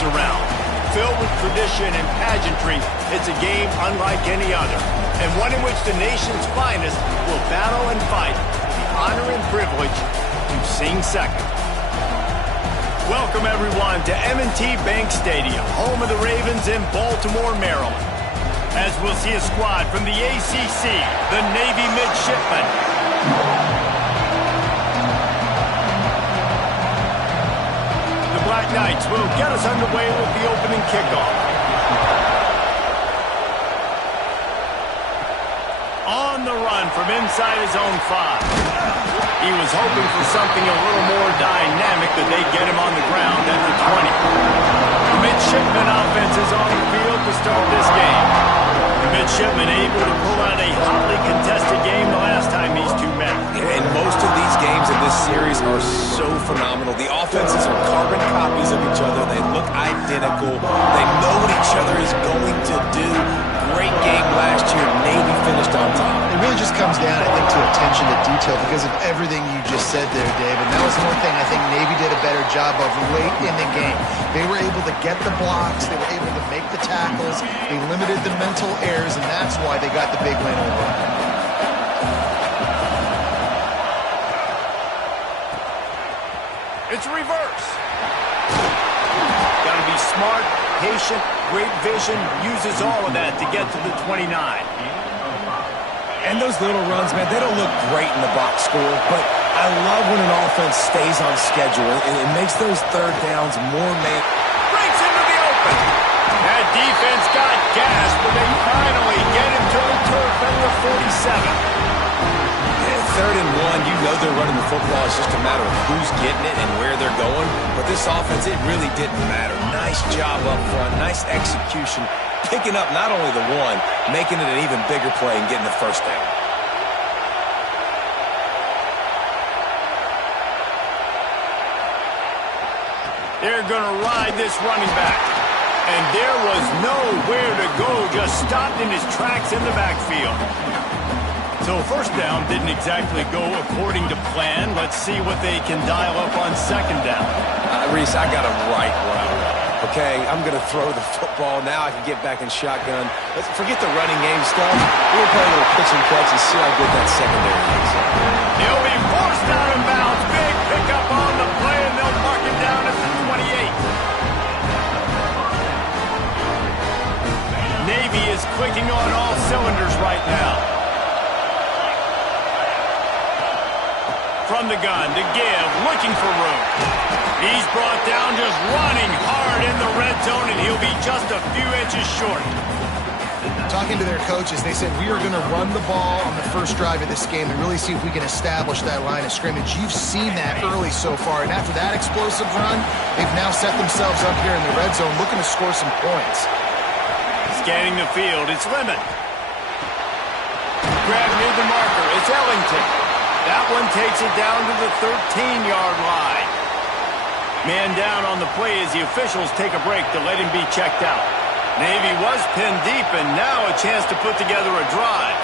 moves around. Filled with tradition and pageantry, it's a game unlike any other, and one in which the nation's finest will battle and fight for the honor and privilege to sing second. Welcome, everyone, to M&T Bank Stadium, home of the Ravens in Baltimore, Maryland. As we'll see a squad from the ACC, the Navy Midshipmen. The Black Knights will get us underway with the opening kickoff. On the run from inside his own 5. He was hoping for something a little more dynamic, that they'd get him on the ground at the 20. The Midshipmen offense is on the field to start this game. The Midshipmen able to pull out a hotly contested game the last time these two met. And most of these games in this series are so phenomenal. The offenses are carbon copies of each other. They look identical. They know what each other is going to do. Great game last year. Navy finished on top. It really just comes down, I think, to attention to detail because of everything you just said there, David. That was one thing I think Navy did a better job of late in the game. They were able to get the blocks. They were able to make the tackles. They limited the mental errors, and that's why they got the big win over. It's a reverse. Got to be smart, patient, great vision, uses all of that to get to the 29. And those little runs, man, they don't look great in the box score, but I love when an offense stays on schedule, and it makes those third downs more man. Breaks into the open. That defense got gas, but they finally get him to the turf at the 47. Third and 1, you know they're running the football. It's just a matter of who's getting it and where they're going. But this offense, it really didn't matter. Nice job up front, nice execution, picking up not only the one, making it an even bigger play and getting the first down. They're going to ride this running back. And there was nowhere to go, just stopped in his tracks in the backfield. So first down didn't exactly go according to plan. Let's see what they can dial up on second down. Reese, I got him right where I want. Okay, I'm going to throw the football. Now I can get back in shotgun. Let's forget the running game stuff. We'll play a little pitch and catch and see how good that secondary is. He'll be forced out of bounds. Big pickup on the play, and they'll mark him down at the 28. Navy is clicking on all cylinders right now. From the gun to give, looking for room. He's brought down, just running hard in the red zone, and he'll be just a few inches short. Talking to their coaches, they said, we are going to run the ball on the first drive of this game and really see if we can establish that line of scrimmage. You've seen that early so far, and after that explosive run, they've now set themselves up here in the red zone looking to score some points. Scanning the field, it's Lemon. Grab near the marker, it's Ellington. That one takes it down to the 13-yard line. Man down on the play as the officials take a break to let him be checked out. Navy was pinned deep, and now a chance to put together a drive.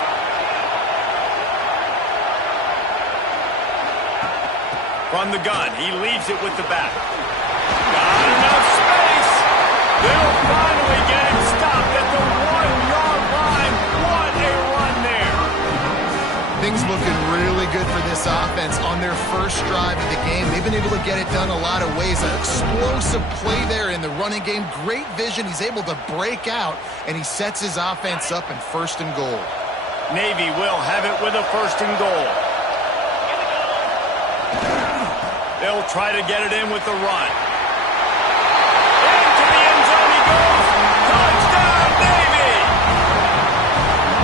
From the gun, he leaves it with the back. Got enough space. They'll finally get him stopped at the 1-yard line. What a run there. Things looking really good for this offense on their first drive of the game. They've been able to get it done a lot of ways. An explosive play there in the running game. Great vision. He's able to break out, and he sets his offense up in first and goal. Navy will have it with a first and goal. They'll try to get it in with the run. Into the end zone he goes. Touchdown, Navy!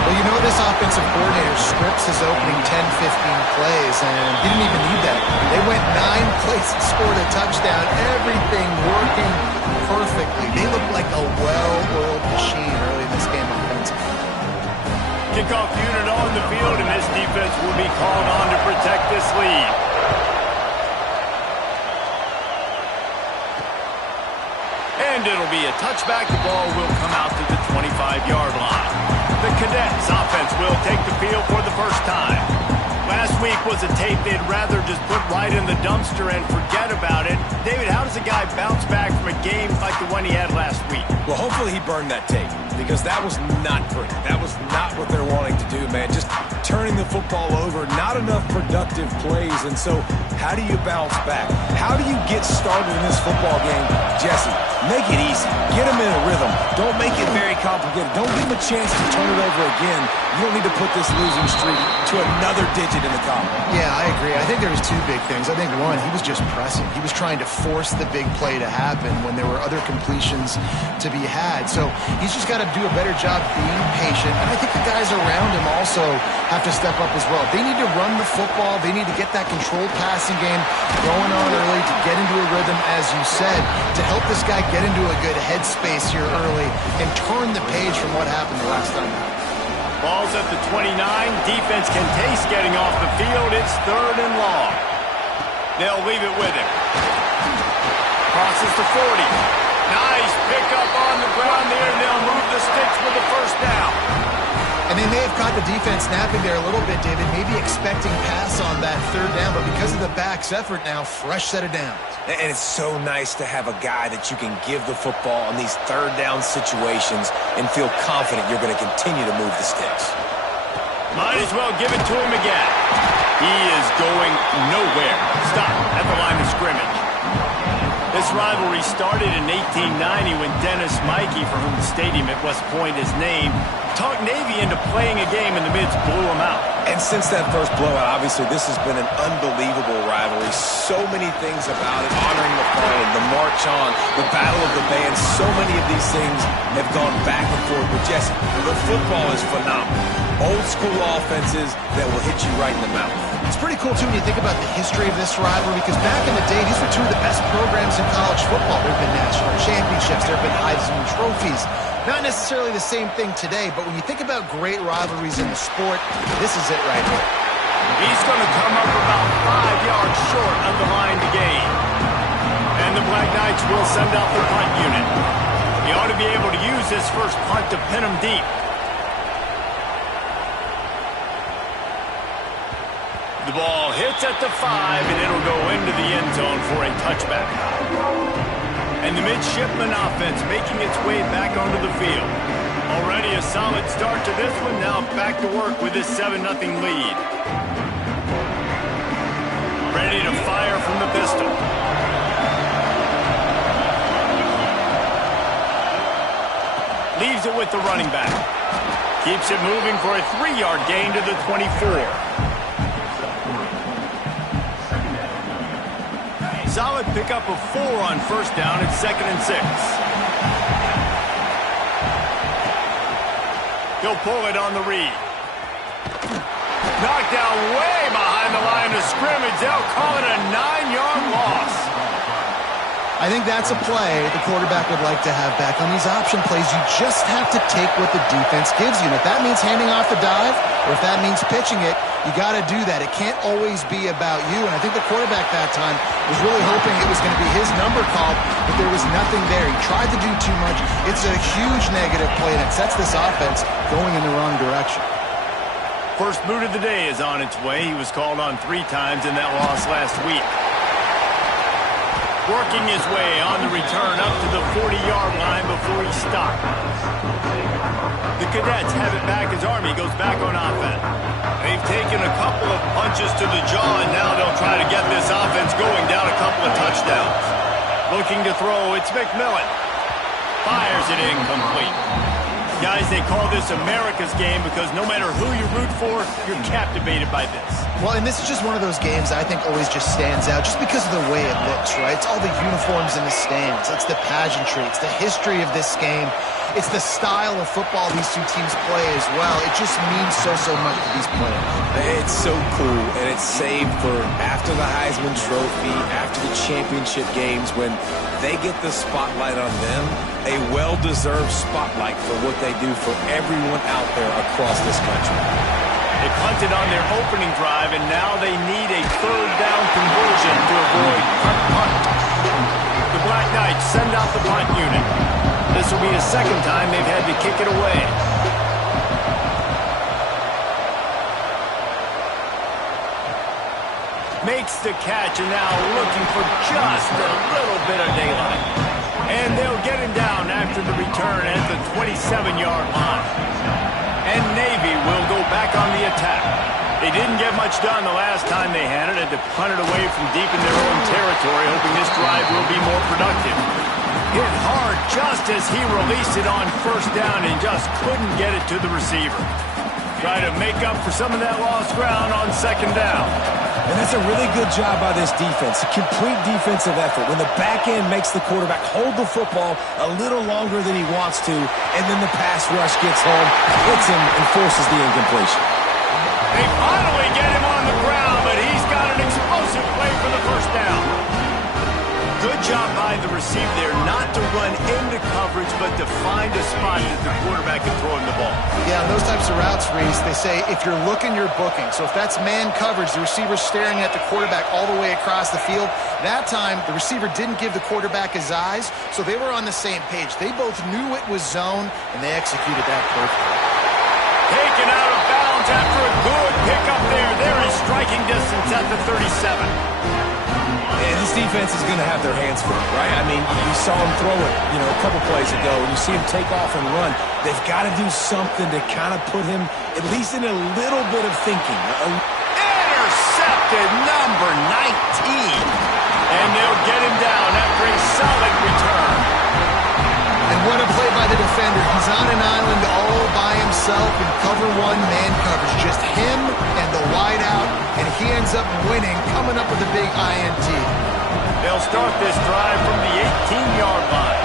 Well, you know, this offensive coordinator scripts his opening 10-15 plays, and he didn't even need that. They went 9 plays and scored a touchdown. Everything working perfectly. They look like a well-oiled machine early in this game offensively. Kickoff unit on the field, and this defense will be called on to protect this lead. And it'll be a touchback. The ball will come out to the 25-yard line. The Cadets offense will take the field for the first time. Last week was a tape they'd rather just put right in the dumpster and forget about it. David, how does a guy bounce back from a game like the one he had last week? Well, hopefully he burned that tape, because that was not pretty. That was not what they're wanting to do, man. Just turning the football over, not enough productive plays. And so how do you bounce back? How do you get started in this football game? Jesse, make it easy. Get him in a rhythm. Don't make it very complicated. Don't give him a chance to turn it over again. You don't need to put this losing streak to another digit in the column. Yeah, I agree. I think there was two big things. I think, one, he was just pressing. He was trying to force the big play to happen when there were other completions to be had. So he's just got to do a better job being patient. And I think the guys around him also have to step up as well. They need to run the football. They need to get that controlled passing game going on early to get into a rhythm, as you said, to help this guy get into a good headspace here early and turn the page from what happened the last time out. Ball's at the 29. Defense can taste getting off the field. It's 3rd and long. They'll leave it with him. Crosses the 40. Nice pickup on the ground there, and they'll move the sticks with the first down. And they may have caught the defense napping there a little bit, David, maybe expecting pass on that 3rd down, but because of the back's effort now, fresh set of downs. And it's so nice to have a guy that you can give the football in these 3rd down situations and feel confident you're going to continue to move the sticks. Might as well give it to him again. He is going nowhere. Stop at the line of scrimmage. This rivalry started in 1890 when Dennis Mikey, for whom the stadium at West Point is named, talked Navy into playing a game and the Mids blew him out. And since that first blowout, obviously, this has been an unbelievable rivalry. So many things about it, honoring the fallen, the march on, the battle of the bands. So many of these things have gone back and forth. But Jesse, the football is phenomenal. Old school offenses that will hit you right in the mouth. It's pretty cool, too, when you think about the history of this rivalry, because back in the day, these were two of the best programs in college football. There have been national championships. There have been Heisman trophies. Not necessarily the same thing today, but when you think about great rivalries in the sport, this is it right here. He's going to come up about 5 yards short of the line to gain. And the Black Knights will send out the punt unit. He ought to be able to use this first punt to pin him deep. The ball hits at the 5, and it'll go into the end zone for a touchback. And the midshipman offense making its way back onto the field. Already a solid start to this one. Now back to work with this 7-0 lead. Ready to fire from the pistol. Leaves it with the running back. Keeps it moving for a 3-yard gain to the 24. Solid pickup of 4 on first down at 2nd and 6. He'll pull it on the read. Knocked down way behind the line of scrimmage. They'll call it a 9-yard loss. I think that's a play the quarterback would like to have back. On these option plays, you just have to take what the defense gives you. And if that means handing off the dive, or if that means pitching it, you got to do that. It can't always be about you. And I think the quarterback that time was really hoping it was going to be his number called, but there was nothing there. He tried to do too much. It's a huge negative play, and it sets this offense going in the wrong direction. First boot of the day is on its way. He was called on 3 times in that loss last week. Working his way on the return up to the 40-yard line before he stopped. The Cadets have it back as Army goes back on offense. They've taken a couple of punches to the jaw, and now they'll try to get this offense going down a couple of touchdowns. Looking to throw, it's McMillan. Fires it incomplete. Guys, they call this America's game because no matter who you root for, you're captivated by this. Well, and this is just one of those games I think always just stands out just because of the way it looks, right? It's all the uniforms in the stands. It's the pageantry. It's the history of this game. It's the style of football these two teams play as well. It just means so much to these players. It's so cool, and it's saved for after the Heisman Trophy, after the championship games, when they get the spotlight on them, a well-deserved spotlight for what they do for everyone out there across this country. They punted on their opening drive, and now they need a 3rd down conversion to avoid punt. The Black Knights send out the punt unit. This will be the 2nd time they've had to kick it away. makes the catch, and now looking for just a little bit of daylight. And they'll get him down after the return at the 27-yard line. And Navy will go back on the attack. They didn't get much done the last time they had it. Had to punt it away from deep in their own territory, hoping this drive will be more productive. Hit hard just as he released it on first down and just couldn't get it to the receiver. Try to make up for some of that lost ground on second down. And that's a really good job by this defense. A complete defensive effort. When the back end makes the quarterback hold the football a little longer than he wants to, and then the pass rush gets home, hits him, and forces the incompletion. They finally get him on the ground, but he's got an explosive play for the first down. Good job by the receiver there, not to run into coverage, but to find a spot that the quarterback can throw him the ball. Yeah, on those types of routes, Reese, they say if you're looking, you're booking. So if that's man coverage, the receiver's staring at the quarterback all the way across the field. That time, the receiver didn't give the quarterback his eyes, so they were on the same page. They both knew it was zone, and they executed that perfectly. Taken out of bounds after a good pickup there. They're in striking distance at the 37. And this defense is going to have their hands full, right? I mean, you saw him throw it, a couple plays ago, and you see him take off and run. They've got to do something to kind of put him at least in a little bit of thinking. Intercepted, number 19. And they'll get him down after a solid return. And what a play by the defender. He's on an island all by himself in cover one man coverage. Just him and the wideout, and he ends up winning, coming up with a big INT. They'll start this drive from the 18-yard line.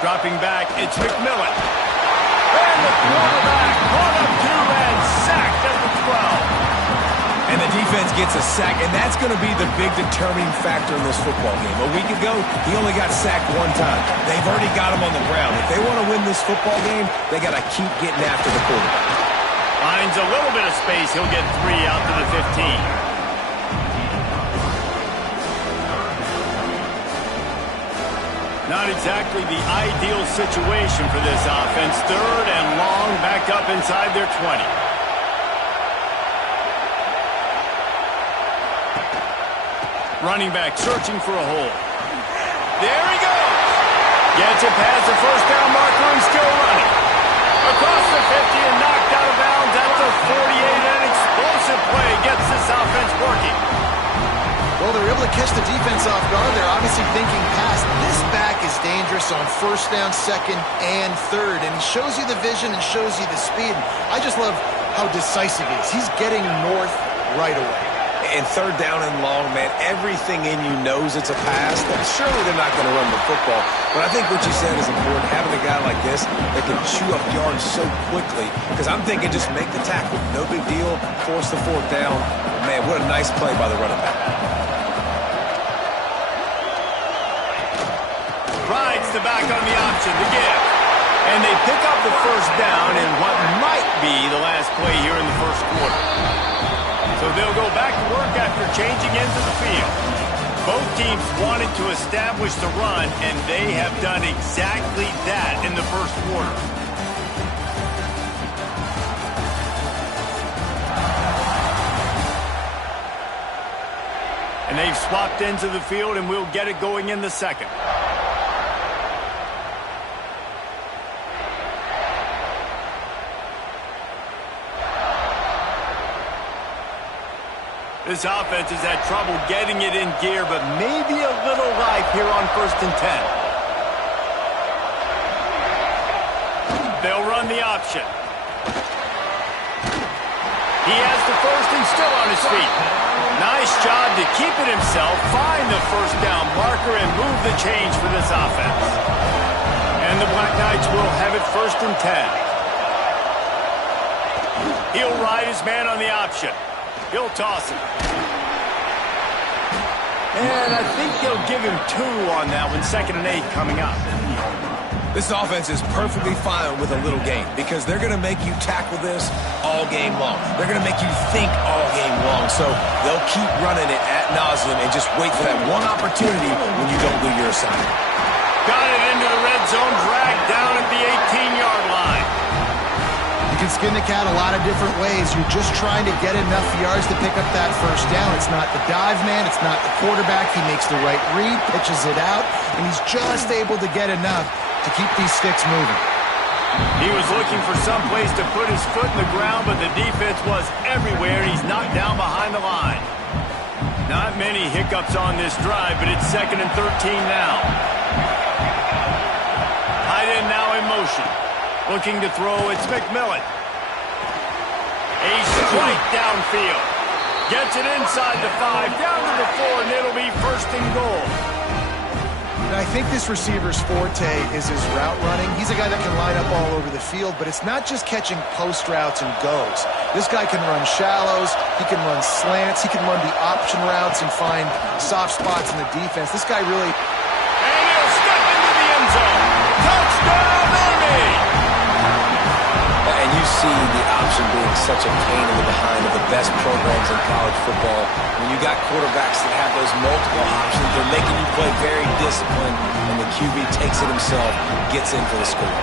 Dropping back, it's McMillan. And the quarterback caught up to and sacked at the 12. And the defense gets a sack, and that's going to be the big determining factor in this football game. A week ago, he only got sacked one time. They've already got him on the ground. If they want to win this football game, they got to keep getting after the quarterback. Finds a little bit of space. He'll get 3 out to the 15. Not exactly the ideal situation for this offense. Third and long, back up inside their 20. Running back searching for a hole. There he goes. Gets it past the first down marker and still running. Across the 50 and knocked out of bounds at the 48. An explosive play gets this offense working. Well, they're able to catch the defense off guard. They're obviously thinking past. This back is dangerous on first down, second, and third. And he shows you the vision and shows you the speed. I just love how decisive he is. He's getting north right away. And third down and long, man, everything in you knows it's a pass. Surely they're not going to run the football. But I think what you said is important, having a guy like this that can chew up yards so quickly. Because I'm thinking just make the tackle. No big deal. Force the fourth down. Man, what a nice play by the running back. Rides the back on the option to give. And they pick up the first down in what might be the last play here in the first quarter. So they'll go back to work after changing into the field. Both teams wanted to establish the run, and they have done exactly that in the first quarter. And they've swapped ends of the field, and we'll get it going in the second. This offense has had trouble getting it in gear, but maybe a little life here on 1st and 10. They'll run the option. He has the first and still on his feet. Nice job to keep it himself, find the first down marker, and move the change for this offense. And the Black Knights will have it 1st and 10. He'll ride his man on the option. He'll toss it. And I think they'll give him 2 on that one. 2nd and 8 coming up. This offense is perfectly fine with a little game because they're going to make you tackle this all game long. They're going to make you think all game long. So they'll keep running it ad nauseum and just wait for that one opportunity when you don't do your assignment. Got it into the red zone, dragged down at the 18-yard line. skin the cat a lot of different ways. You're just trying to get enough yards to pick up that first down. It's not the dive man. It's not the quarterback. He makes the right read, pitches it out, and he's just able to get enough to keep these sticks moving. He was looking for some place to put his foot in the ground, but the defense was everywhere, and he's knocked down behind the line. Not many hiccups on this drive, but it's 2nd and 13 now. Tight end now in motion. Looking to throw, it's McMillan. A strike downfield. Gets it inside the 5, down to the 4, and it'll be 1st and goal. And I think this receiver's forte is his route running. He's a guy that can line up all over the field, but it's not just catching post routes and goes. This guy can run shallows, he can run slants, he can run the option routes and find soft spots in the defense. This guy really... And he'll step into the end zone. Touchdown, Army! And you see the option being such a pain in the behind of the best programs in college football. When you got quarterbacks that have those multiple options, they're making you play very disciplined, and the QB takes it himself, gets in for the score.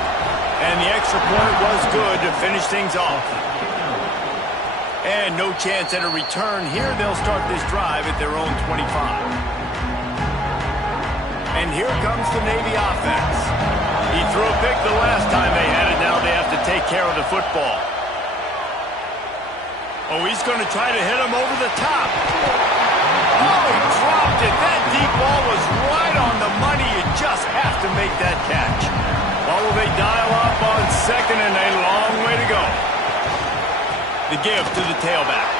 And the extra point was good to finish things off. And no chance at a return here. They'll start this drive at their own 25. And here comes the Navy offense. He threw a pick the last time they had it. Now they have to take care of the football. Oh, he's going to try to hit him over the top. Oh, he dropped it. That deep ball was right on the money. You just have to make that catch. Well, will they dial up on 2nd and a long way to go? The give to the tailback.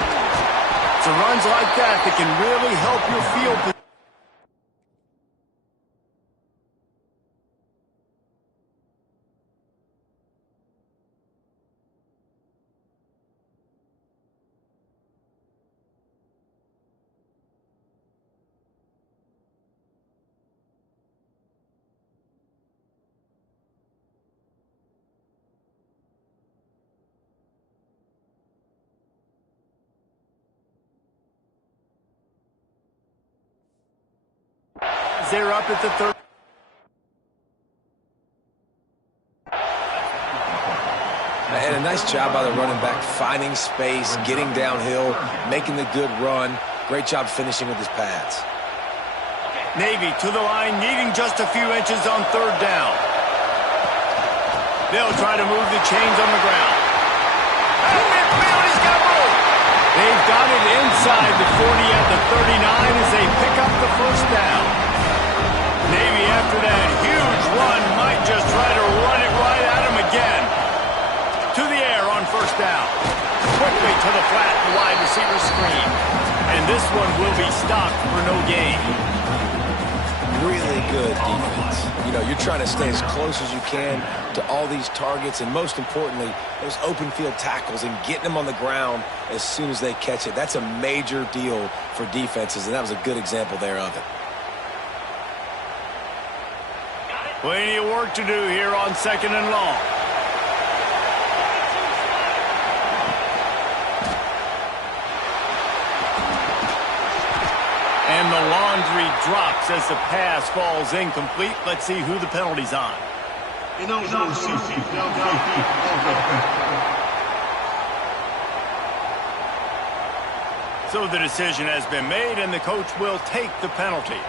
It's runs like that that can really help your field position. They're up at the 30. And a nice job by the running back, finding space, getting downhill, making the good run. Great job finishing with his pads. Navy to the line, needing just a few inches on 3rd down. They'll try to move the chains on the ground. And McMillan's got room. They've got it inside the 40 at the 39 as they pick up the 1st down. Navy, after that huge run, might just try to run it right at him again. To the air on 1st down. Quickly to the flat, the wide receiver screen. And this one will be stopped for no gain. Really good defense. You know, you're trying to stay as close as you can to all these targets, and most importantly, those open field tackles and getting them on the ground as soon as they catch it. That's a major deal for defenses, and that was a good example there of it. Plenty of work to do here on 2nd and long. And the laundry drops as the pass falls incomplete. Let's see who the penalty's on. So the decision has been made, and the coach will take the penalty.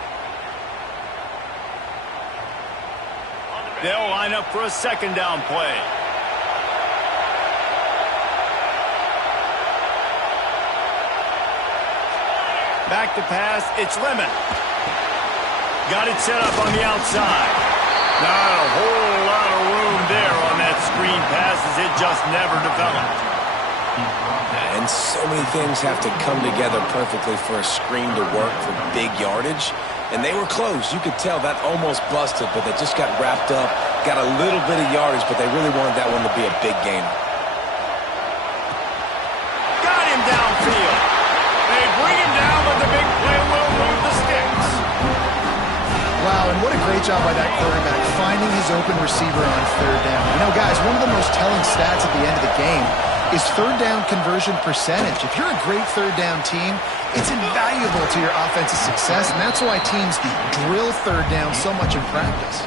They'll line up for a 2nd down play. Back to pass, it's Lemon. Got it set up on the outside. Not a whole lot of room there on that screen pass as it just never developed. And so many things have to come together perfectly for a screen to work for big yardage. And they were close. You could tell that almost busted, but they just got wrapped up, got a little bit of yardage, but they really wanted that one to be a big gainer. Got him downfield. They bring him down, but the big play will move the sticks. Wow, and what a great job by that quarterback, finding his open receiver on 3rd down. You know, guys, one of the most telling stats at the end of the game is 3rd down conversion percentage. If you're a great 3rd down team, it's invaluable to your offensive success, and that's why teams drill 3rd down so much in practice.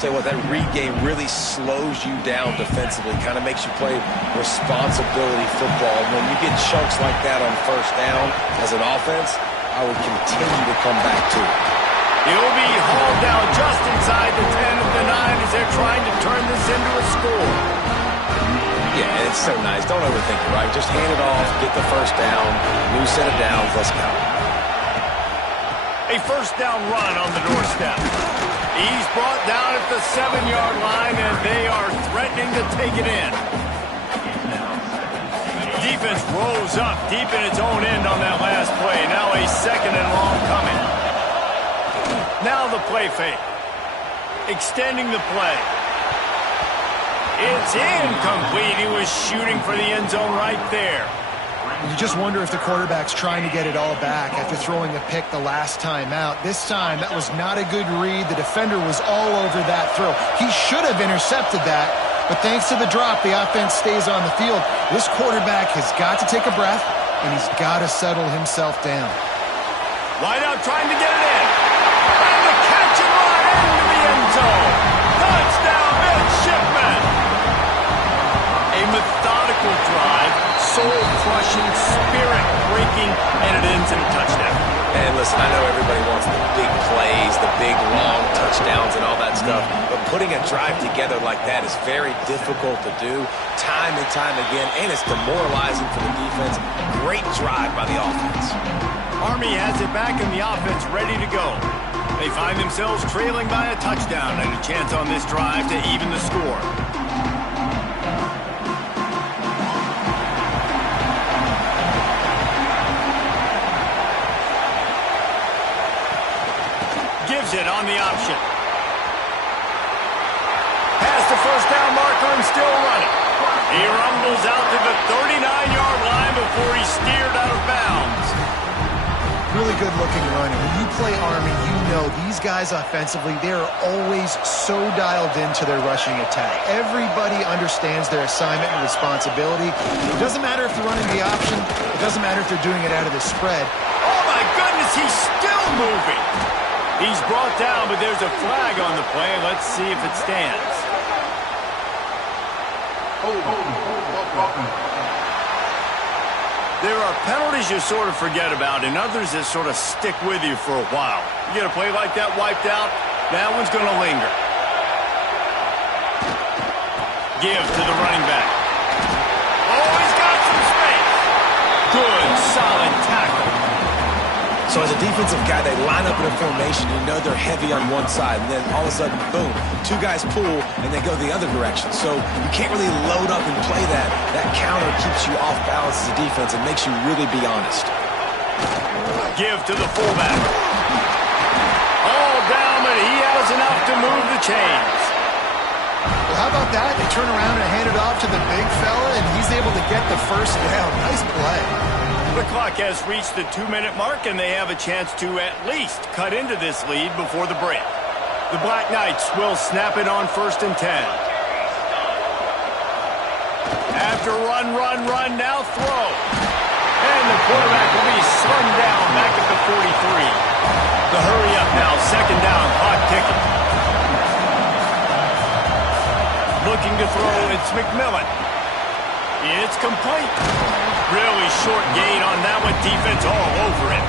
Tell you what, that read game really slows you down defensively, kind of makes you play responsibility football. When you get chunks like that on first down as an offense, I would continue to come back to it. He'll be hauled down just inside the 10 of the 9 as they're trying to turn this into a score. Yeah, it's so nice. Don't overthink it, right? Just hand it off, get the first down, new set of downs, let's go. A first down run on the doorstep. He's brought down at the 7-yard line, and they are threatening to take it in. Defense rose up deep in its own end on that last play. Now a second and long coming. Now the play fake. Extending the play. It's incomplete. He was shooting for the end zone right there. You just wonder if the quarterback's trying to get it all back after throwing a pick the last time out. This time, that was not a good read. The defender was all over that throw. He should have intercepted that, but thanks to the drop, the offense stays on the field. This quarterback has got to take a breath, and he's got to settle himself down. Wide out trying to get it in. And the catch and run into the end zone. Touchdown, Midshipman. A methodical drive, soul-crushing, spirit-breaking, and it ends in a touchdown. And listen, I know everybody wants the big plays, the big, long touchdowns and all that stuff, but putting a drive together like that is very difficult to do time and time again, and it's demoralizing for the defense. Great drive by the offense. Army has it back and the offense ready to go. They find themselves trailing by a touchdown and a chance on this drive to even the score. Gives it on the option. Past the first down marker and still running. He rumbles out to the 39-yard line before he's steered out of bounds. Really good looking run. When you play Army, you know these guys offensively, they are always so dialed into their rushing attack. Everybody understands their assignment and responsibility. It doesn't matter if they're running the option. It doesn't matter if they're doing it out of the spread. Oh my goodness, he's still moving. He's brought down, but there's a flag on the play. Let's see if it stands. There are penalties you sort of forget about and others that sort of stick with you for a while. You get a play like that wiped out, that one's going to linger. Give to the running back. Oh, he's got some space. Good, solid tackle. So as a defensive guy, they line up in a formation. You know they're heavy on one side, and then all of a sudden, boom, two guys pull, and they go the other direction. So you can't really load up and play that. That counter keeps you off balance as a defense and makes you really be honest. Give to the fullback. All down, but he has enough to move the chains. Well, how about that? They turn around and hand it off to the big fella, and he's able to get the first down. Nice play. The clock has reached the 2-minute mark, and they have a chance to at least cut into this lead before the break. The Black Knights will snap it on 1st and 10. After run, now throw. And the quarterback will be slung down back at the 43. The hurry up now, 2nd down, clock ticking. Looking to throw, it's McMillan. It's complete. Really short gain on that one. Defense all over it.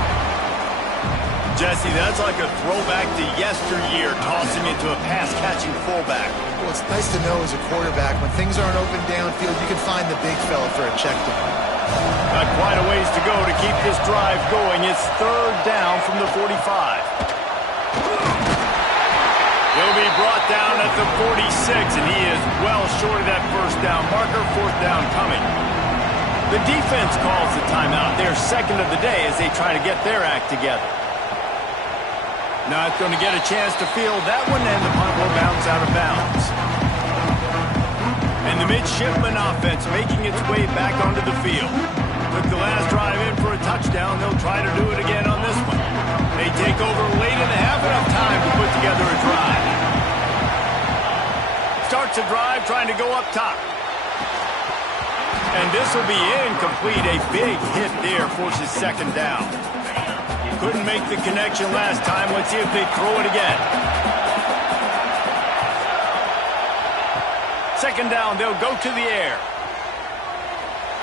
Jesse, that's like a throwback to yesteryear, tossing into a pass-catching fullback. Well, it's nice to know as a quarterback, when things aren't open downfield, you can find the big fella for a check down. Got quite a ways to go to keep this drive going. It's 3rd down from the 45. He'll be brought down at the 46, and he is well short of that first down marker. 4th down coming. The defense calls the timeout. They're 2nd of the day as they try to get their act together. Not going to get a chance to field that one, and the punt will bounce out of bounds. And the midshipman offense making its way back onto the field. Took the last drive in for a touchdown. They'll try to do it again on this one. They take over late in the half, enough time to put together a drive. Starts a drive trying to go up top. And this will be incomplete. A big hit there forces 2nd down. Couldn't make the connection last time. Let's see if they throw it again. second down, they'll go to the air.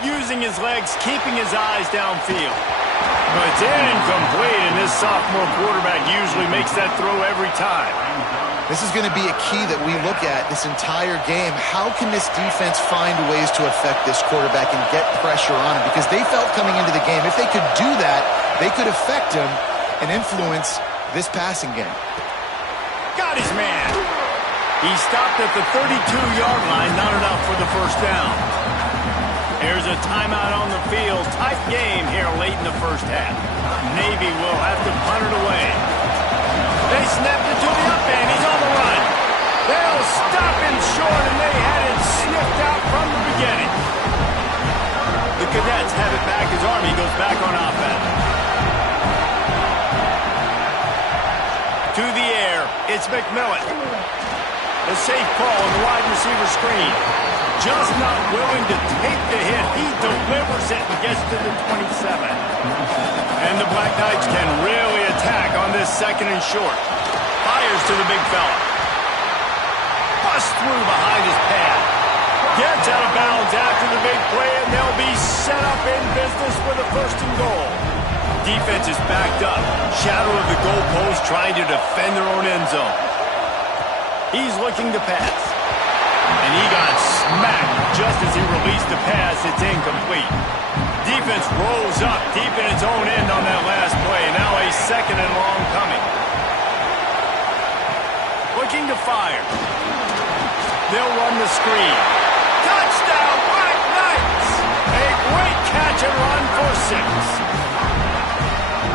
Using his legs, keeping his eyes downfield. But it's incomplete, and this sophomore quarterback usually makes that throw every time. This is going to be a key that we look at this entire game. How can this defense find ways to affect this quarterback and get pressure on him? Because they felt coming into the game, if they could do that, they could affect him and influence this passing game. Got his man. He stopped at the 32-yard line, not enough for the first down. There's a timeout on the field. Tight game here late in the first half. Navy will have to punt it away. They snapped it to the up end. He's on the run. They'll stop him short, and they had it sniffed out from the beginning. The Cadets have it back as Army goes back on offense. To the air, it's McMillan. The safe call on the wide receiver screen. Just not willing to take the hit. He delivers it and gets to the 27. And the Black Knights can really attack on this second and short. Fires to the big fella. Busts through behind his pad. Gets out of bounds after the big play, and they'll be set up in business with a first and goal. Defense is backed up. Shadow of the goalpost trying to defend their own end zone. He's looking to pass. And he got smacked just as he released the pass. It's incomplete. Defense rolls up deep in its own end on that last play. Now a second and long coming. Looking to fire. They'll run the screen. Touchdown, Black Knights! A great catch and run for 6.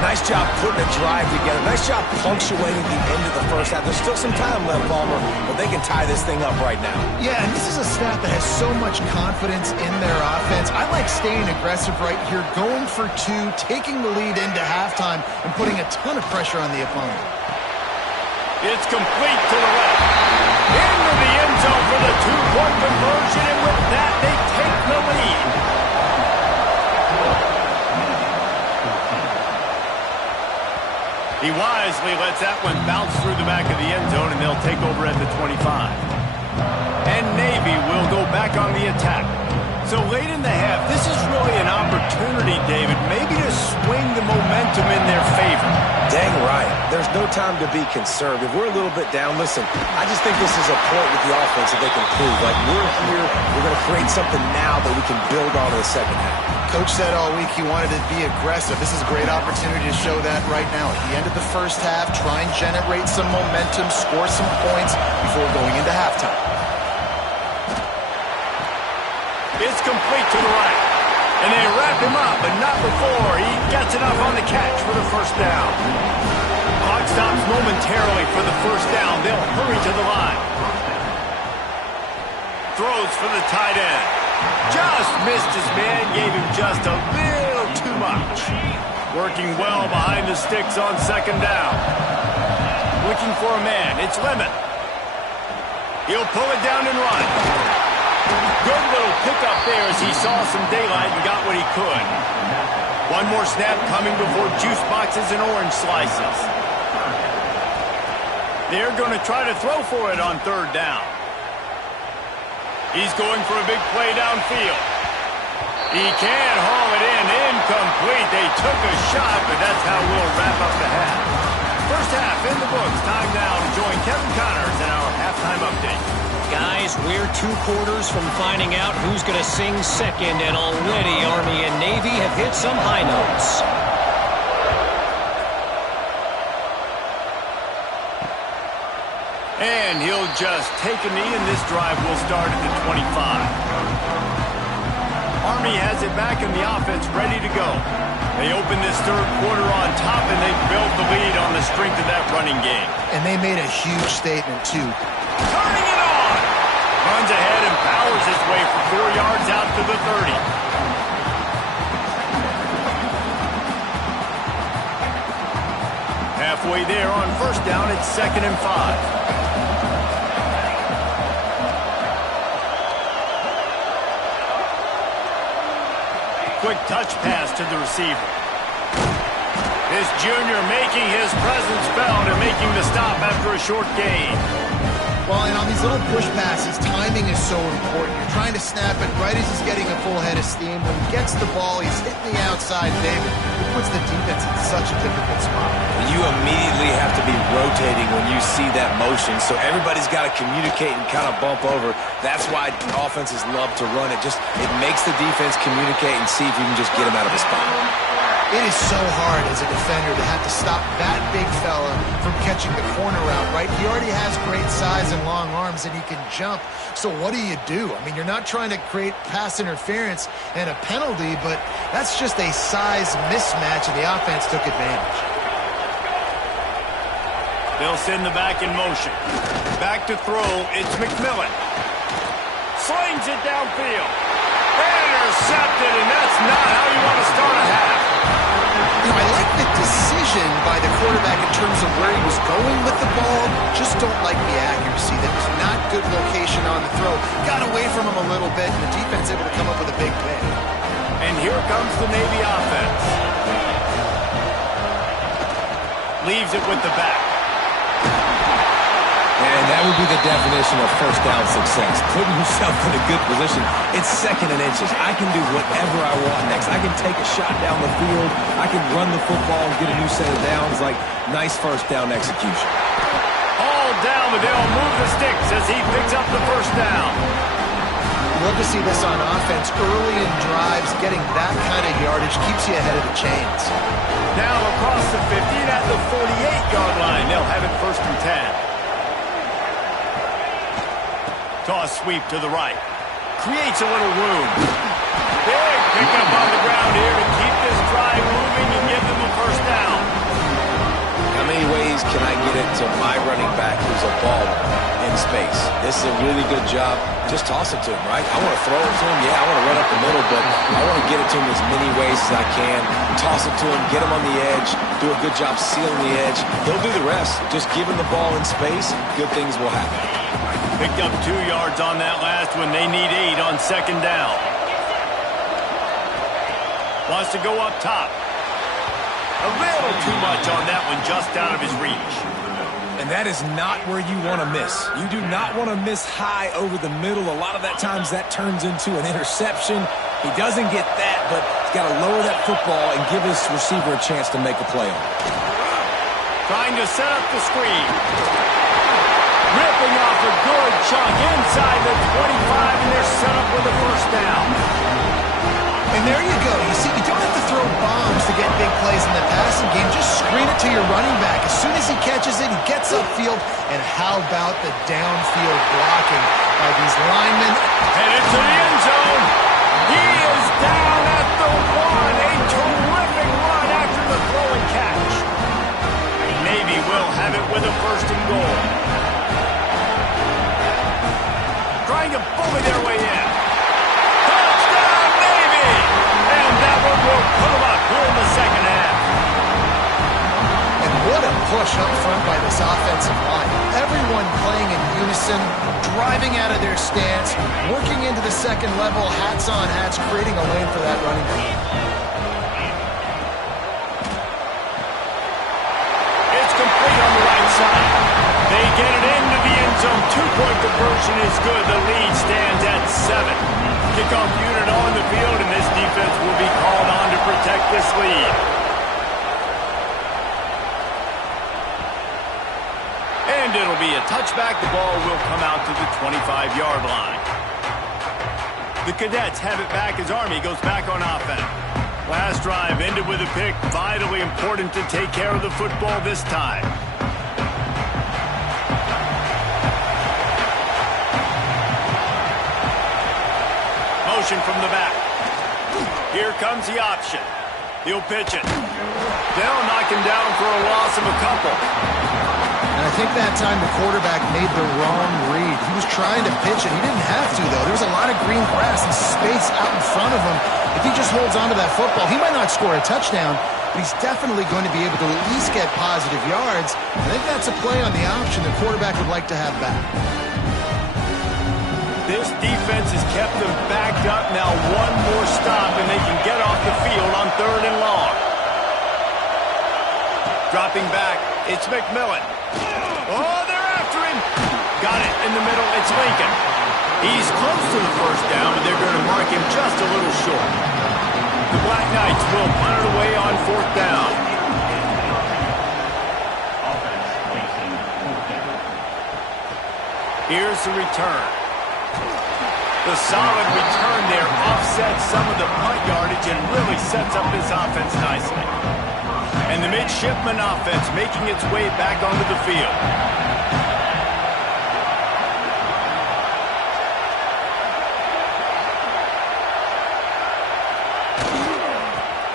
Nice job putting a drive together. Nice job punctuating the end of the first half. There's still some time left, Palmer, but they can tie this thing up right now. Yeah, and this is a staff that has so much confidence in their offense. I like staying aggressive right here, going for 2, taking the lead into halftime, and putting a ton of pressure on the opponent. It's complete to the left. Into the end zone for the 2-point conversion, and with that, they take the lead. He wisely lets that one bounce through the back of the end zone, and they'll take over at the 25. And Navy will go back on the attack. So late in the half, this is really an opportunity, David, maybe to swing the momentum in their favor. Dang right. There's no time to be conservative. We're a little bit down. Listen, I just think this is a point with the offense that they can prove. Like, we're here, we're going to create something now that we can build on in the second half. Coach said all week he wanted to be aggressive. This is a great opportunity to show that right now. At the end of the first half, try and generate some momentum, score some points before going into halftime. It's complete to the right. And they wrap him up, but not before he gets enough on the catch for the first down. Clock stops momentarily for the first down. They'll hurry to the line. Throws for the tight end. Just missed his man, gave him just a little too much. Working well behind the sticks on second down. Looking for a man, it's Lemon. He'll pull it down and run. Good little pickup there as he saw some daylight and got what he could. One more snap coming before juice boxes and orange slices. They're going to try to throw for it on third down. He's going for a big play downfield. He can't haul it in. Incomplete. They took a shot, but that's how we'll wrap up the half. First half in the books. Time now to join Kevin Connors in our halftime update. Guys, we're 2 quarters from finding out who's going to sing second, and already Army and Navy have hit some high notes. And he'll just take a knee, and this drive will start at the 25. Army has it back in the offense, ready to go. They open this third quarter on top, and they built the lead on the strength of that running game. And they made a huge statement, too. Turning it on! Runs ahead and powers his way for 4 yards out to the 30. Halfway there on first down, it's 2nd and 5. Quick touch pass to the receiver. This junior making his presence felt and making the stop after a short gain. Well, and on these little push passes, timing is so important. You're trying to snap it right as he's getting a full head of steam. When he gets the ball, he's hitting the outside, David. It puts the defense in such a difficult spot. You immediately have to be rotating when you see that motion, so everybody's got to communicate and kind of bump over. That's why offenses love to run it. It makes the defense communicate and see if you can just get him out of his spot. It is so hard as a defender to have to stop that big fella from catching the corner out, right? He already has great size and long arms, and he can jump. So what do? I mean, you're not trying to create pass interference and a penalty, but that's just a size mismatch, and the offense took advantage. They'll send the back in motion. Back to throw, it's McMillan. Slings it downfield. Intercepted, and that's not how you want to start a half. You know, I like the decision by the quarterback in terms of where he was going with the ball. Just don't like the accuracy. That was not good location on the throw. Got away from him a little bit, and the defense able to come up with a big pick. And here comes the Navy offense. Leaves it with the back. And that would be the definition of first down success. Putting yourself in a good position. It's second and inches. I can do whatever I want next. I can take a shot down the field. I can run the football and get a new set of downs. Like, nice first down execution. All down, but they'll move the sticks as he picks up the first down. Love to see this on offense. Early in drives, getting that kind of yardage keeps you ahead of the chains. Now across the 50 at the 48-yard line. They'll have it first and 10. Toss sweep to the right. Creates a little room. Big picking up on the ground here to keep this drive moving and give them a first down. How many ways can I get it to my running back who's a baller in space? This is a really good job. Just toss it to him, right? I want to throw it to him. Yeah, I want to run up the middle, but I want to get it to him as many ways as I can. Toss it to him, get him on the edge, do a good job sealing the edge. He'll do the rest. Just give him the ball in space, good things will happen. Picked up 2 yards on that last one. They need 8 on second down. Wants to go up top. A little too much on that one, just out of his reach. And that is not where you want to miss. You do not want to miss high over the middle. A lot of that times that turns into an interception. He doesn't get that, but he's got to lower that football and give his receiver a chance to make a play on it. Trying to set up the screen. Ripping off a good chunk inside the 25, and they're set up with a first down. And there you go. You see, you don't have to throw bombs to get big plays in the passing game. Just screen it to your running back. As soon as he catches it, he gets upfield. And how about the downfield blocking by these linemen? Headed to the end zone. He is down at the 1. A terrific run after the throw and catch. Navy will have it with a first and goal. Trying to bully their way in. Touchdown, Navy! And that one will put them up here in the second half. And what a push up front by this offensive line. Everyone playing in unison, driving out of their stance, working into the second level, hats on hats, creating a lane for that running back. It's complete on the right side. They get it into the end zone. 2-point conversion is good. The lead stands at 7. Kickoff unit on the field, and this defense will be called on to protect this lead. And it'll be a touchback. The ball will come out to the 25-yard line. The Cadets have it back as Army goes back on offense. Last drive ended with a pick. Vitally important to take care of the football this time. Motion from the back. Here comes the option. He'll pitch it. They'll knock him down for a loss of a couple. And I think that time the quarterback made the wrong read. He was trying to pitch it. He didn't have to, though. There was a lot of green grass and space out in front of him. If he just holds on to that football, he might not score a touchdown, but he's definitely going to be able to at least get positive yards. I think that's a play on the option the quarterback would like to have back. This defense has kept them backed up. Now one more stop, and they can get off the field on 3rd and long. Dropping back, it's McMillan. Oh, they're after him. got it in the middle. It's Lincoln. He's close to the first down, but they're going to mark him just a little short. The Black Knights will punt it away on 4th down. Here's the return. The solid return there offsets some of the punt yardage and really sets up this offense nicely. And the midshipman offense making its way back onto the field.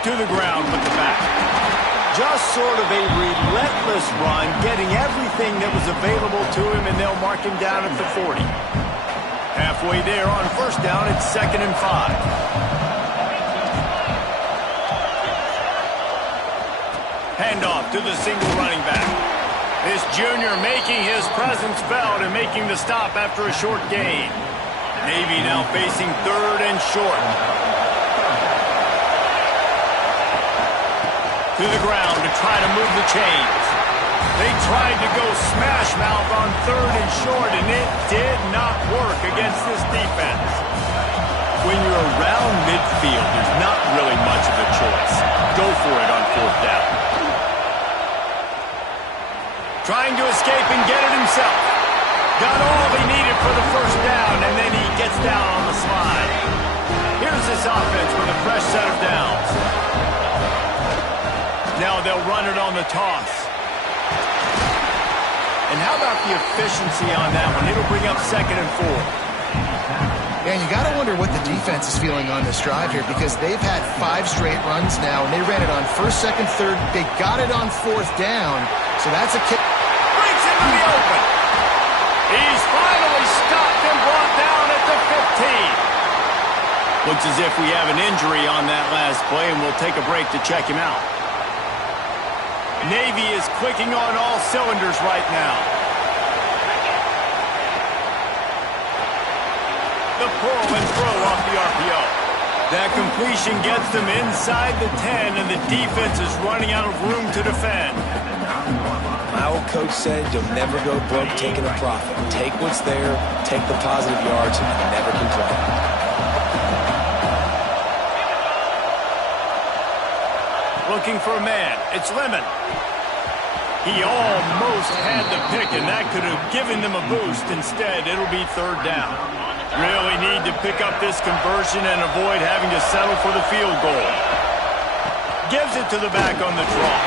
To the ground with the back. Just sort of a relentless run, getting everything that was available to him, and they'll mark him down at the 40. Halfway there on 1st down, it's 2nd and 5. Handoff to the single running back. This junior making his presence felt and making the stop after a short gain. Navy now facing 3rd and short. To the ground to try to move the chains. They tried to go smash mouth on 3rd and short, and it did not work against this defense. When you're around midfield, there's not really much of a choice. Go for it on 4th down. Trying to escape and get it himself. Got all he needed for the 1st down, and then he gets down on the slide. Here's this offense with a fresh set of downs. Now they'll run it on the toss. And how about the efficiency on that one? It'll bring up 2nd and 4. And you got to wonder what the defense is feeling on this drive here, because they've had 5 straight runs now, and they ran it on 1st, 2nd, 3rd. They got it on 4th down, so that's a kick. Breaks into the open. He's finally stopped and brought down at the 15. Looks as if we have an injury on that last play, and we'll take a break to check him out. Navy is clicking on all cylinders right now. The pull and throw off the RPO. That completion gets them inside the 10, and the defense is running out of room to defend. My old coach said you'll never go broke taking a profit. Take what's there, take the positive yards, and never complain. Looking for a man. It's Lemon. He almost had the pick, and that could have given them a boost. Instead, it'll be 3rd down. Really need to pick up this conversion and avoid having to settle for the field goal. Gives it to the back on the draw.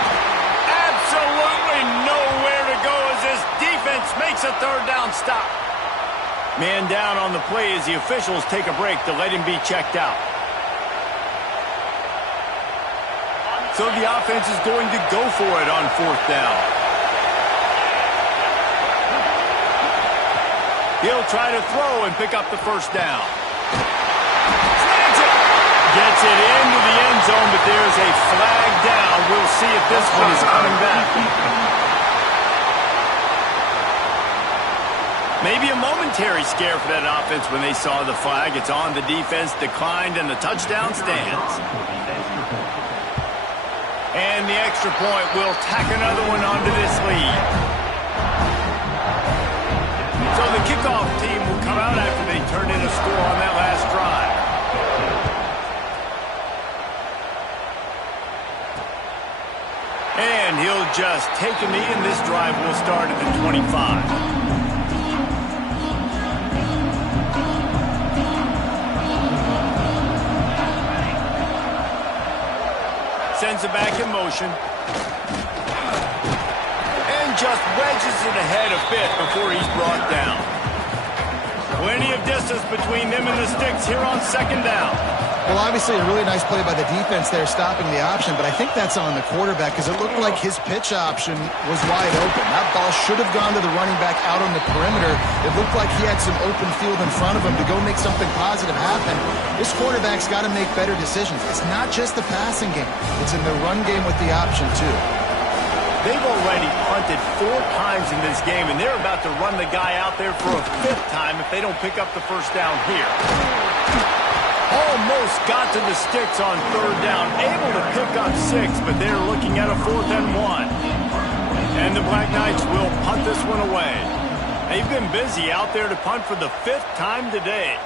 Absolutely nowhere to go as this defense makes a 3rd down stop. Man down on the play as the officials take a break to let him be checked out. So the offense is going to go for it on 4th down. He'll try to throw and pick up the 1st down. Slams it. Gets it into the end zone, but there's a flag down. We'll see if this one is coming back. Maybe a momentary scare for that offense when they saw the flag. It's on. The defense declined, and the touchdown stands. And the extra point will tack another one onto this lead. So the kickoff team will come out after they turn in a score on that last drive. And he'll just take a knee, and this drive will start at the 25. Sends it back in motion. And just wedges it ahead a bit before he's brought down. Plenty of distance between them and the sticks here on 2nd down. Well, obviously a really nice play by the defense there, stopping the option, but I think that's on the quarterback because it looked like his pitch option was wide open. That ball should have gone to the running back out on the perimeter. It looked like he had some open field in front of him to go make something positive happen. This quarterback's got to make better decisions. It's not just the passing game. It's in the run game with the option, too. They've already punted 4 times in this game, and they're about to run the guy out there for a 5th time if they don't pick up the 1st down here. Almost got to the sticks on 3rd down. Able to pick up 6, but they're looking at a 4th and 1. And the Black Knights will punt this one away. They've been busy out there to punt for the 5th time today.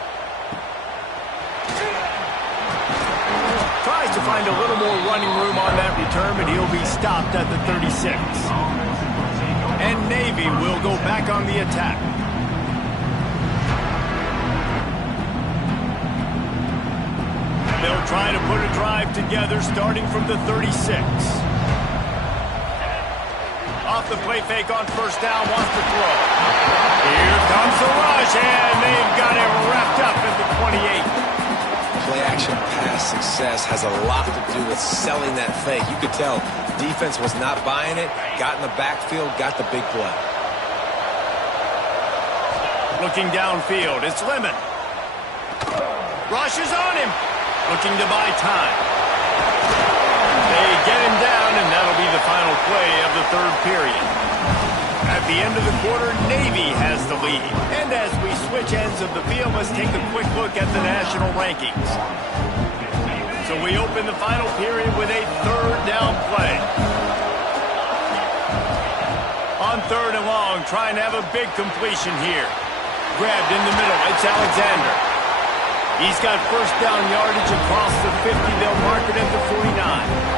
Tries to find a little more running room on that return, but he'll be stopped at the 36. And Navy will go back on the attack. They'll try to put a drive together starting from the 36. Off the play fake on first down, wants to throw. Here comes the rush, and they've got it wrapped up at the 28. Play-action pass success has a lot to do with selling that fake. You could tell defense was not buying it, got in the backfield, got the big play. Looking downfield, it's Lemon. Rush is on him. Looking to buy time. They get him down, and that'll be the final play of the 3rd period. At the end of the quarter, Navy has the lead. And as we switch ends of the field, let's take a quick look at the national rankings. So we open the final period with a 3rd down play. On 3rd and long, trying to have a big completion here. Grabbed in the middle, it's Alexander. He's got first down yardage across the 50. They'll mark it at the 49.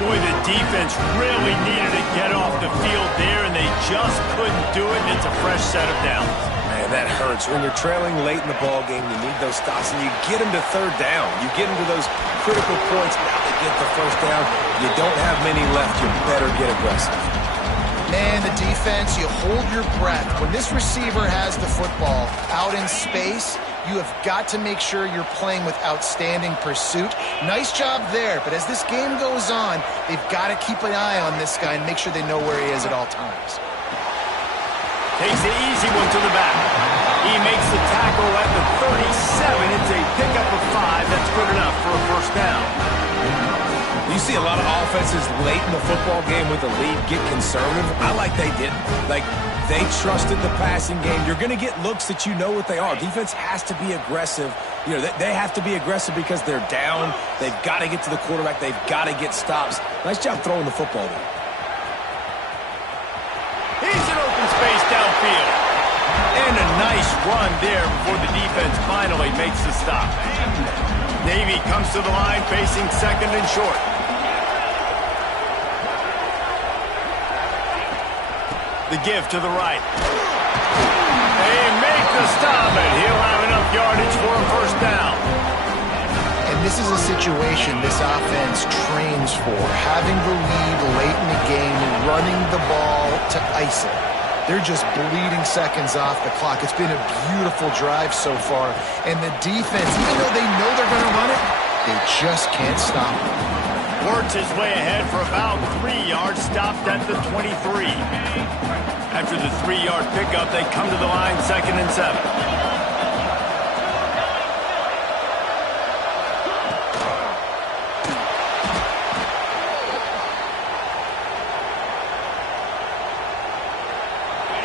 Boy, the defense really needed to get off the field there, and they just couldn't do it, and it's a fresh set of downs. Man, that hurts. When you're trailing late in the ball game, you need those stops, and you get them to 3rd down. You get them to those critical points. Now they get the first down. You don't have many left. You better get aggressive. Man, the defense, you hold your breath. When this receiver has the football out in space, you have got to make sure you're playing with outstanding pursuit. Nice job there, but as this game goes on, they've got to keep an eye on this guy and make sure they know where he is at all times. Takes the easy one to the back. He makes the tackle at the 37. It's a pickup of 5. That's good enough for a first down. You see a lot of offenses late in the football game with a lead get conservative. I like they didn't. Like, they trusted the passing game. You're going to get looks that you know what they are. Defense has to be aggressive. You know, they have to be aggressive because they're down. They've got to get to the quarterback. They've got to get stops. Nice job throwing the football there. He's in open space downfield. And a nice run there before the defense finally makes the stop. Navy comes to the line facing 2nd and short. The give to the right. They make the stop, and he'll have enough yardage for a first down. And this is a situation this offense trains for, having the lead late in the game, running the ball to ice it. They're just bleeding seconds off the clock. It's been a beautiful drive so far. And the defense, even though they know they're going to run it, they just can't stop it. Works his way ahead for about 3 yards, stopped at the 23. After the 3-yard pickup, they come to the line 2nd and 7.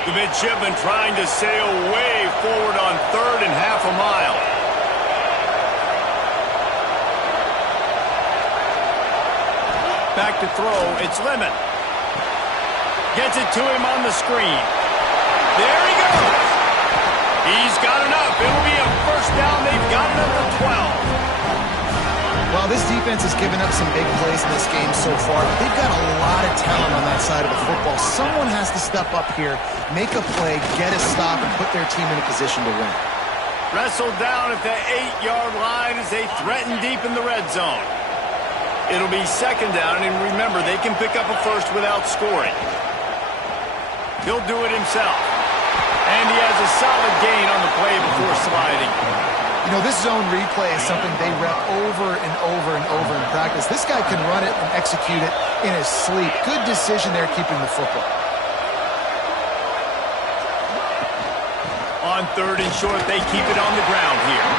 The midshipman trying to sail way forward on 3rd and half a mile. Back to throw, it's Lemon. Gets it to him on the screen. There he goes. He's got enough. It'll be a first down. They've got it at the 12. Well, this defense has given up some big plays in this game so far. They've got a lot of talent on that side of the football. Someone has to step up here, make a play, get a stop, and put their team in a position to win. Wrestled down at the 8-yard line as they threaten deep in the red zone. It'll be 2nd down, and remember, they can pick up a first without scoring. He'll do it himself. And he has a solid gain on the play before sliding. You know, this zone replay is something they rep over and over and over in practice. This guy can run it and execute it in his sleep. Good decision there keeping the football. On 3rd and short, they keep it on the ground here.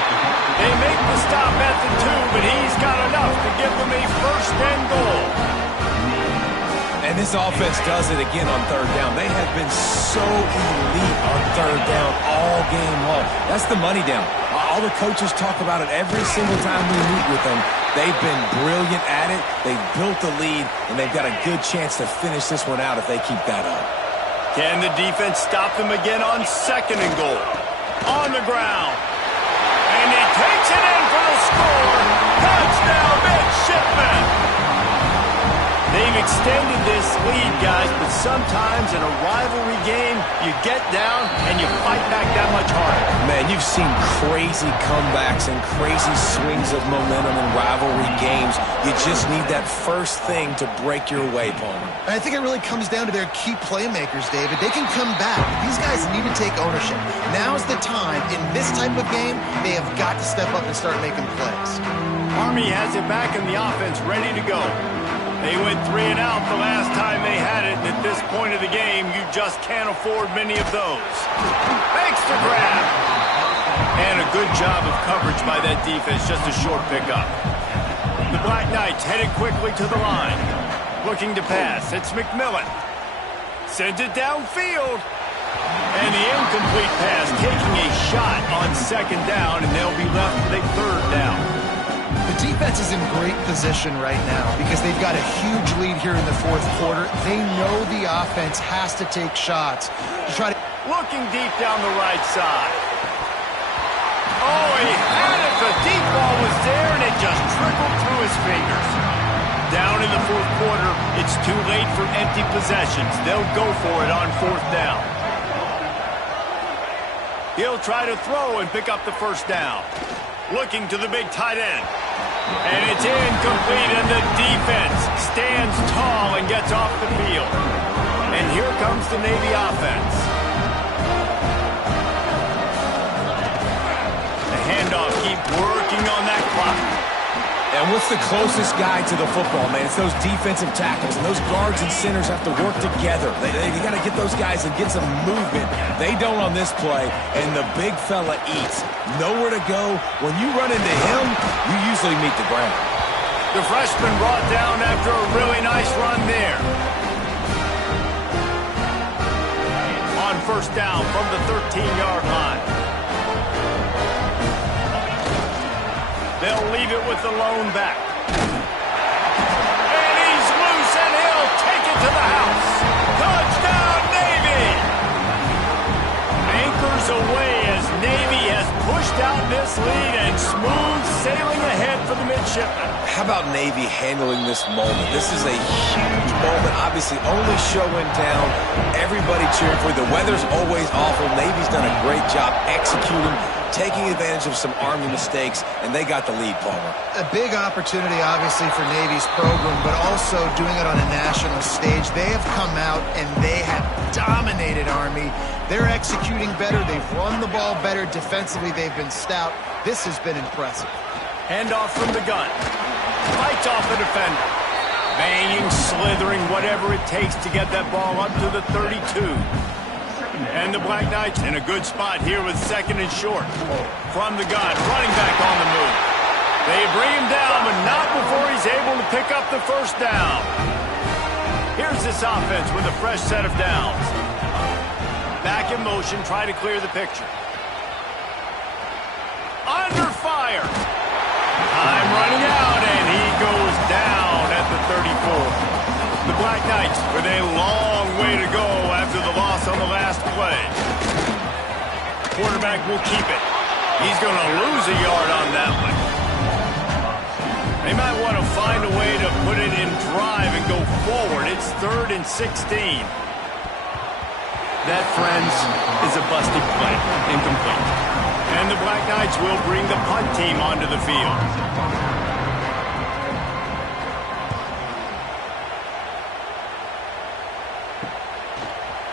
They make the stop at the 2, but he's got enough to give them a first and goal. And this offense does it again on 3rd down. They have been so elite on 3rd down all game long. That's the money down. All the coaches talk about it every single time we meet with them. They've been brilliant at it. They've built the lead, and they've got a good chance to finish this one out if they keep that up. Can the defense stop them again on 2nd and goal? On the ground. And he takes it in for the score. Touchdown, Midshipmen. They've extended this lead, guys, but sometimes in a rivalry game, you get down and you fight back that much harder. Man, you've seen crazy comebacks and crazy swings of momentum in rivalry games. You just need that first thing to break your way, Palmer. I think it really comes down to their key playmakers, David. They can come back. These guys need to take ownership. Now's the time. In this type of game, they have got to step up and start making plays. Army has it back in the offense, ready to go. They went 3 and out the last time they had it, and at this point of the game, you just can't afford many of those. Makes the grab. And a good job of coverage by that defense, just a short pickup. The Black Knights headed quickly to the line. Looking to pass, it's McMillan. Sends it downfield. And the incomplete pass, taking a shot on 2nd down, and they'll be left with a 3rd down. The defense is in great position right now because they've got a huge lead here in the 4th quarter. They know the offense has to take shots to try to... Looking deep down the right side. Oh, he had it. The deep ball was there, and it just trickled through his fingers. Down in the 4th quarter, it's too late for empty possessions. They'll go for it on 4th down. He'll try to throw and pick up the 1st down. Looking to the big tight end. And it's incomplete, and the defense stands tall and gets off the field. And here comes the Navy offense. The handoff, keep working on that clock. And what's the closest guy to the football, man? It's those defensive tackles, and those guards and centers have to work together. They got to get those guys and get some movement. They don't on this play, and the big fella eats. Nowhere to go. When you run into him, you usually meet the ground. The freshman brought down after a really nice run there. On 1st down from the 13-yard line. They'll leave it with the lone back. And he's loose, and he'll take it to the house. Touchdown, Navy! Anchors away as Navy has pushed out this lead and smooth sailing ahead for the midshipmen. How about Navy handling this moment? This is a huge moment, obviously only showing down. Everybody cheering for you. The weather's always awful. Navy's done a great job executing, taking advantage of some Army mistakes, and they got the lead, Palmer. A big opportunity, obviously, for Navy's program, but also doing it on a national stage. They have come out, and they have dominated Army. They're executing better. They've run the ball better. Defensively, they've been stout. This has been impressive. Handoff from the gun. Fights off the defender. Banging, slithering, whatever it takes to get that ball up to the 32. And the Black Knights in a good spot here with 2nd and short. From the gun, running back on the move. They bring him down, but not before he's able to pick up the 1st down. Here's this offense with a fresh set of downs. Back in motion, try to clear the picture. Under fire. Time running out, and he goes down at the 34. The Black Knights with a long way to go after the loss on the last play. Quarterback will keep it. He's going to lose a yard on that one. They might want to find a way to put it in drive and go forward. It's 3rd and 16. That, friends, is a busted play. Incomplete. And the Black Knights will bring the punt team onto the field.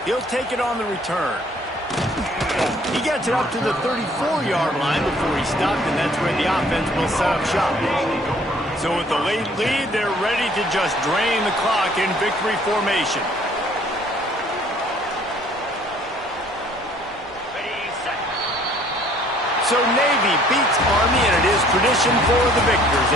He'll take it on the return. He gets it up to the 34-yard line before he stopped, and that's where the offense will set up shop. So with the late lead, they're ready to just drain the clock in victory formation. So Navy beats Army, and it is tradition for the victors.